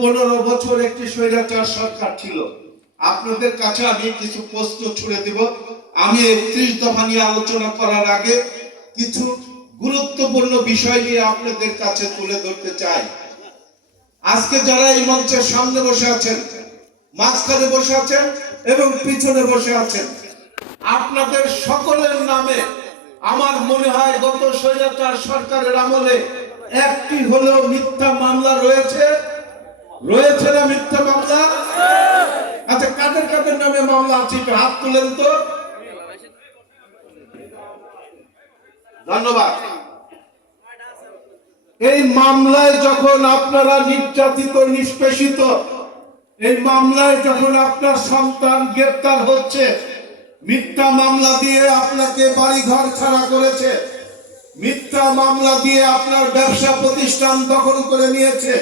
পনেরো বছর একটি স্বৈরাচার সরকার ছিল। আপনাদের কাছে আমি কিছু প্রশ্ন ছুড়ে দেব। আমি একত্রিশ দফা নিয়ে আলোচনা করার আগে কিছু গুরুত্বপূর্ণ বিষয় নিয়ে আপনাদের কাছে তুলে ধরতে চাই। আজকে যারা এই মঞ্চের সামনে বসে আছেন, মাঝখানে বসে আছেন এবং পিছনে বসে আছেন, আপনাদের সকলের নামে আমার মনে হয় গত স্বৈরাচার সরকারের আমলে একটি হলেও মিথ্যা মামলা রয়েছে। রয়েছে না মিথ্যা মামলা? আচ্ছা কাদের কাদের নামে মামলা আছে? একটু হাত তুলেন তো। ধন্যবাদ। এই মামলায় যখন আপনারা নির্যাতিত, নিষ্পেষিত, এই মামলায় যখন আপনার সন্তান গ্রেপ্তার হচ্ছে, মিথ্যা মামলা দিয়ে আপনাকে বাড়ি ঘর ছাড়া করেছে, মিথ্যা মামলা দিয়ে আপনার ব্যবসা প্রতিষ্ঠান দখল করে নিয়েছে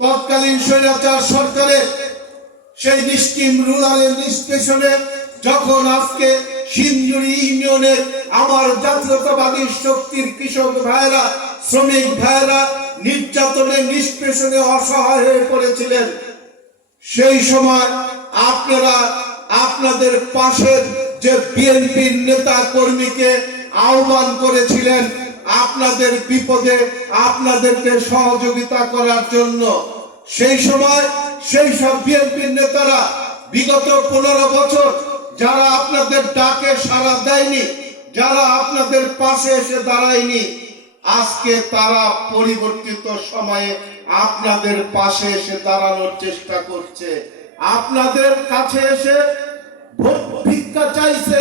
তৎকালীন স্বৈরাচার সরকারের সেই নিষ্কিম রুরালের নিষ্পেষণে যখন আজকে সিঞ্জুরি ইউনিয়নের আমার জাতীয়তাবাদী শক্তির কৃষক ভাইরা শ্রমিক ভাইরা নির্যাতনে নিষ্পেষণে অসহায় হয়ে পড়েছিলেন, সেই সময় আপনারা আপনাদের পাশের যে বিএনপির নেতা কর্মীকে আহ্বান করেছিলেন আপনাদের বিপদে আপনাদেরকে সহযোগিতা করার জন্য সেই সময় সেই সব বিএনপির নেতারা বিগত পনেরো বছর যারা আপনাদের ডাকে সাড়া দেয়নি, যারা আপনাদের পাশে এসে দাঁড়ায়নি, আজকে তারা পরিবর্তিত সময়ে আপনাদের পাশে এসে দাঁড়ানোর চেষ্টা করছে। আপনাদের কাছে এসে ভোট ভিক্ষা চাইছে।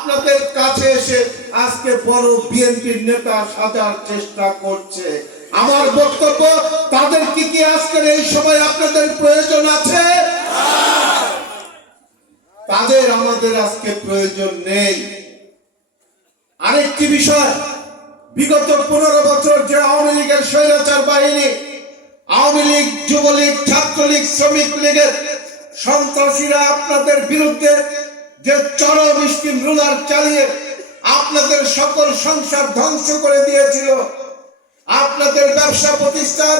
আপনাদের কাছে এসে আজকে বড় বিএনপির নেতা সাজার চেষ্টা করছে। আমার বক্তব্য, তাদের কি কি আজকের এই সময় আপনাদের প্রয়োজন আছে? তাদের আমাদের আজকে প্রয়োজন নেই। আরেকটি বিষয়, বিগত পনেরো বছর যে আওয়ামী লীগের স্বৈরাচার বাহিনী, আওয়ামী লীগ, যুবলীগ, ছাত্রলীগ, শ্রমিক লীগের সন্ত্রাসীরা আপনাদের বিরুদ্ধে যে চরম স্কিম রুলার চালিয়ে আপনাদের সকল সংসার ধ্বংস করে দিয়েছিল। আপনাদের ব্যবসা প্রতিষ্ঠান,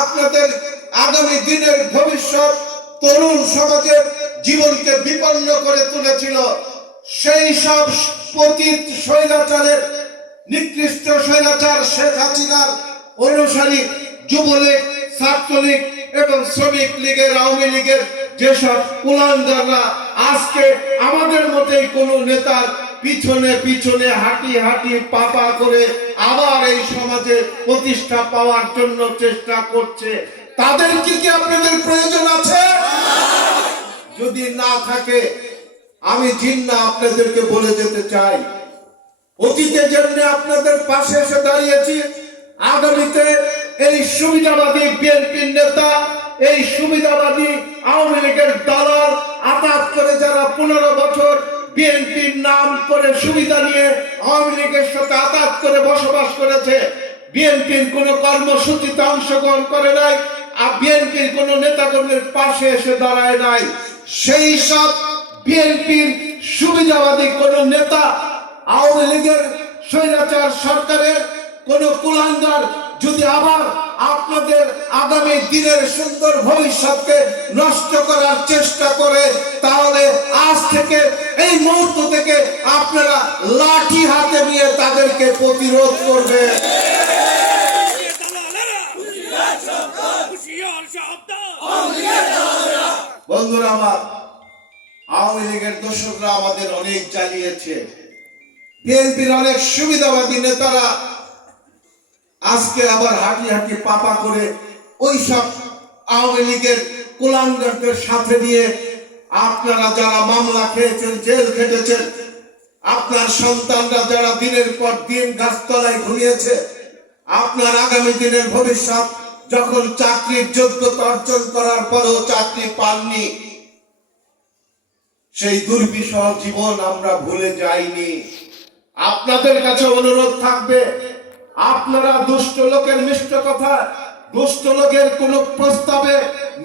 আপনাদের আগামী দিনের ভবিষ্যৎ তরুণ সমাজের জীবনকে বিপন্ন করে তুলেছিল। সেই সব পতিত স্বৈরাচারের, নিকৃষ্ট শৈলাচার শেখ হাসিনার অনুসারী যুবলীগ, ছাত্রলীগ এবং শ্রমিক লীগের, আওয়ামী লীগের যেসব কুলাঙ্গাররা আজকে আমাদের মতোই কোনো নেতার পিছনে পিছনে হাঁটি হাঁটি পাপা করে আবার এই সমাজে প্রতিষ্ঠা পাওয়ার জন্য চেষ্টা করছে, তাদের কি কি আপনাদের প্রয়োজন আছে? যদি না থাকে, আমি জিন্না আপনাদেরকে বলে যেতে চাই। অতীতে জন্য আপনাদের পাশে এসে দাঁড়িয়েছি, আগামীতে এই সুবিধাবাদী বিএনপির নেতা এই সুবিধাবাদী আওয়ামী লীগের দালাল আঘাত করে যারা পনেরো বছর বিএনপির নাম করে সুবিধা নিয়ে আওয়ামী লীগের সাথে আঘাত করে বসবাস করেছে, বিএনপির কোন কর্মসূচিতে অংশগ্রহণ করে নাই আর বিএনপির কোন নেতাকর্মীর পাশে এসে দাঁড়ায় নাই। সেই সব বিএনপির সুবিধাবাদী কোন নেতা আওয়ামী লীগের স্বৈরাচার সরকারের কোন কুলাঙ্গার যদি আবার আপনাদের আগামী দিনের সুন্দর ভবিষ্যৎকে নষ্ট করার চেষ্টা করে, তাহলে আজ থেকে এই মুহূর্ত থেকে আপনারা লাঠি হাতে নিয়ে তাদেরকে প্রতিরোধ করবে বন্ধুরা আমার, আওয়ামী লীগের দোষকরা আমাদের অনেক জ্বালিয়েছে বিএনপির অনেক সুবিধাবাদী নেতারা আজকে আবার হাঁটি হাঁটি পাপা করে ওই সব আওয়ামী লীগের কুলাঙ্গারদের সাথে নিয়ে আপনারা যারা মামলা খেয়েছেন, জেল খেটেছেন, আপনার সন্তানরা যারা দিনের পর দিন গাছতলায় ঘুমিয়েছে, আপনার আগামী দিনের ভবিষ্যৎ যখন চাকরির যোগ্যতা অর্জন করার পরেও চাকরি পাননি, সেই দুর্বিষহ জীবন আমরা ভুলে যাইনি। আপনাদের কাছে অনুরোধ থাকবে আপনারা দুষ্ট লোকের মিষ্ট কথা, দুষ্ট লোকের কোন প্রস্তাবে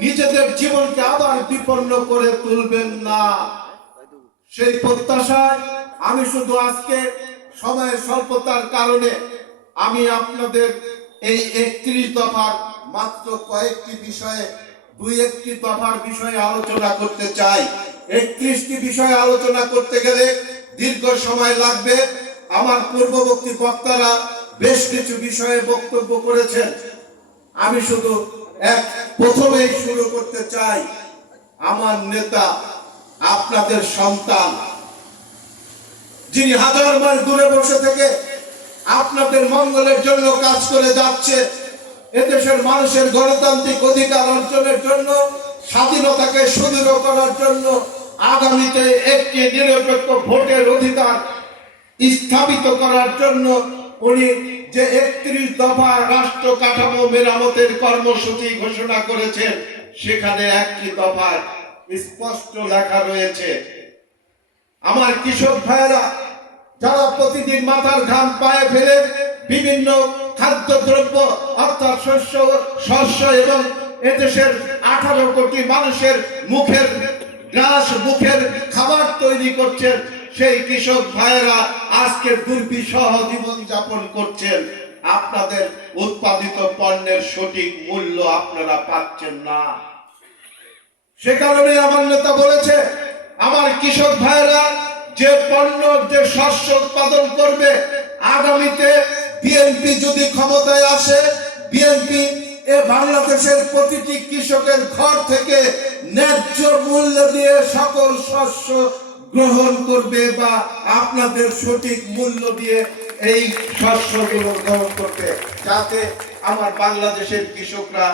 নিজেদের জীবনকে আবার বিপন্ন করে তুলবেন না। সেই প্রত্যাশায় আমি শুধু আজকে সময়ের স্বল্পতার কারণে আমি আপনাদের এই একত্রিশ দফার মাত্র কয়েকটি বিষয়ে, দুই একটি দফার বিষয়ে আলোচনা করতে চাই। একত্রিশটি বিষয়ে আলোচনা করতে গেলে দীর্ঘ সময় লাগবে। আমার পূর্ববর্তী বক্তারা বেশ কিছু বিষয়ে বক্তব্য করেছেন। আমি শুধু এক প্রথমেই শুরু করতে চাই, আমার নেতা, আপনাদের সন্তান, যিনি হাজার মাইল দূরে বসে থেকে আপনাদের মঙ্গলের জন্য কাজ করে যাচ্ছে, এদেশের মানুষের গণতান্ত্রিক অধিকার অর্জনের জন্য, স্বাধীনতাকে সুদৃঢ় করার জন্য আগামীতে একটি নিরপেক্ষ ভোটের অধিকার স্থাপিত করার জন্য উনি যে একত্রিশ দফা রাষ্ট্র কাঠামো মেরামতের কর্মসূচি ঘোষণা করেছেন, সেখানে একটি দফায় স্পষ্ট লেখা রয়েছে। আমার কৃষক ভাইয়েরা, যারা প্রতিদিন মাথার ঘাম পায়ে ফেলে বিভিন্ন খাদ্যদ্রব্য, অর্থাৎ শস্য শস্য এবং এদেশের আঠারো কোটি মানুষের মুখের গ্রাস, মুখের খাবার তৈরি করছেন সেই কৃষক ভাইয়েরা আজকে দুর্বিষহ জীবন যাপন করছেন। আপনাদের উৎপাদিত পণ্যের সঠিক মূল্য আপনারা পাচ্ছেন না। সে কারণে আমার নেতা বলেছে, আমার কৃষক ভাইরা যে পণ্য, যে শস্য উৎপাদন করবে, আগামীতে বিএনপি যদি ক্ষমতায় আসে বিএনপি এ বাংলাদেশের প্রতিটি কৃষকের ঘর থেকে ন্যায্য মূল্য দিয়ে সকল শস্য গ্রহণ করবে বা আপনাদের সঠিক মূল্য দিয়ে এই শস্যগুলো গ্রহণ করবে, যাতে আমার বাংলাদেশের কৃষকরা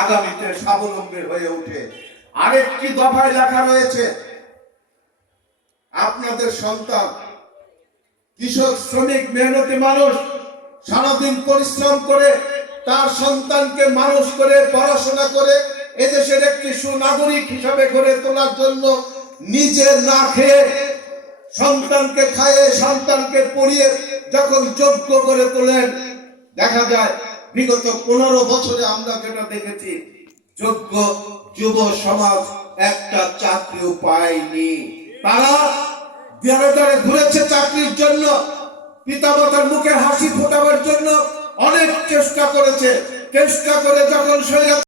আগামীতে স্বাবলম্বী হয়ে ওঠে। আরেকটি দফায় লেখা রয়েছে, আপনাদের সন্তান, কৃষক, শ্রমিক, মেহনতি মানুষ সারাদিন পরিশ্রম করে তার সন্তানকে মানুষ করে পড়াশোনা করে এদেশের একটি সুনাগরিক হিসাবে গড়ে তোলার জন্য নিজে না খেয়ে সন্তানকে খাইয়ে, সন্তানকে পড়িয়ে যখন যোগ্য করে তোলেন, দেখা যায় বিগত পনেরো বছরে আমরা যেটা দেখেছি, যোগ্য যুব সমাজ একটা চাকরিও পায়নি। তারা দ্বারে দ্বারে ঘুরেছে চাকরির জন্য, পিতামাতার মুখে হাসি ফোটাবার জন্য অনেক চেষ্টা করেছে। চেষ্টা করে যখন সৈরা